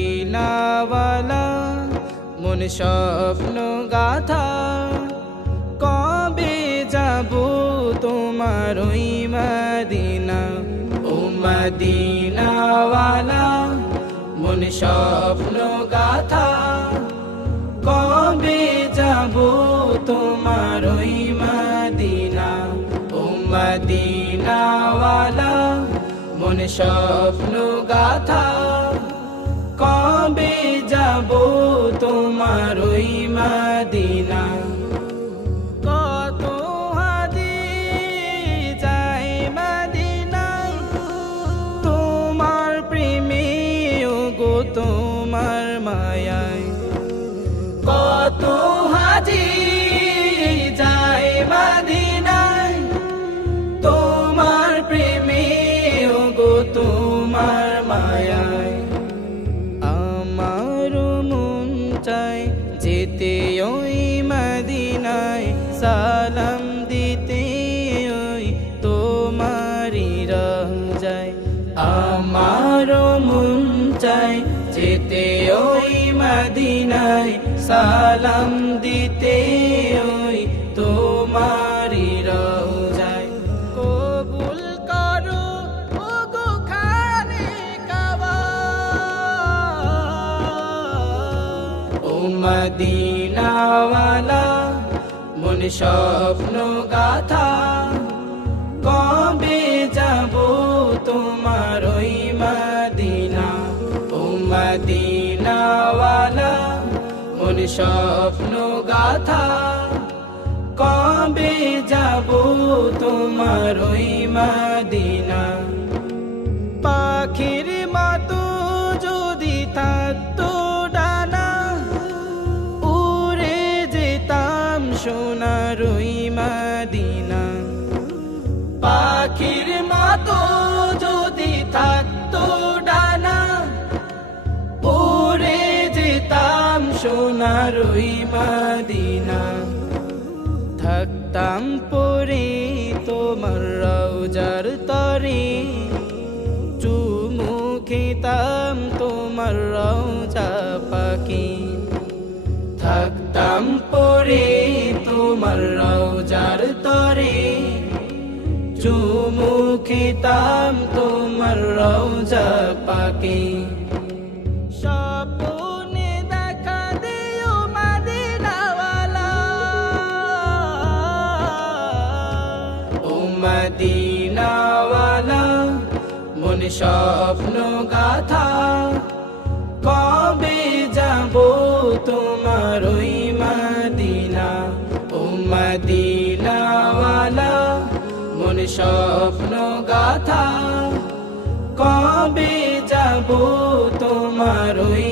মদিনাওয়ালা মন স্বপ্ন গাথা কবে যাব তোমার ওই মদিনা ও মদিনাওয়ালা মন স্বপ্ন গাথা কবে যাব তোমার ওই মদিনা ও মদিনাওয়ালা মন স্বপ্ন গাথা কবে যাব তোমার ওই মদিনা কত হাজি যায় মদিনায় তোমার প্রেমে গো তোমার মায়ায় কত হাজি যায় মদিনায় তোমার প্রেমে গো তোমার মায়ায় আমার মন চায় যেতে ওই মদিনায় সালাম দিতে ওই তোমারি রওজায় আমার মন চায় যেতে ওই মদিনায় সালাম দিতে ওই তোমারি রওজায় কবুল করো ও গো খানে কাবা ও মদিনাওয়ালা মন স্বপ্ন গাথা কবে যাব তোমার ওই মদিনা ও মদিনাওয়ালা মন স্বপ্ন গাথা কবে যাব তোমার ওই মদিনা পাখির মতো যদি থাকতো ডানা উড়ে যেতাম সোনার ওই মদিনা পাখির মতো যদি থাকতো ডানা উড়ে যেতাম সোনার ওই মদিনা থাকতাম পরে তোমার রওজার তরে চুমু খেতাম তোমার রওজা পাখি থাকতাম পরে তোমার রওজার তরে চুমু খেতাম তোমার রওজা পাখি স্বপ্নে দেখা দিও মদিনাওয়ালা ও মদিনাওয়ালা মন স্বপ্ন গাথা কবে যাব তোমার ওই মদিনা ও মদিনাওয়ালা মন স্বপ্ন গাথা কবে যাব তোমার ওই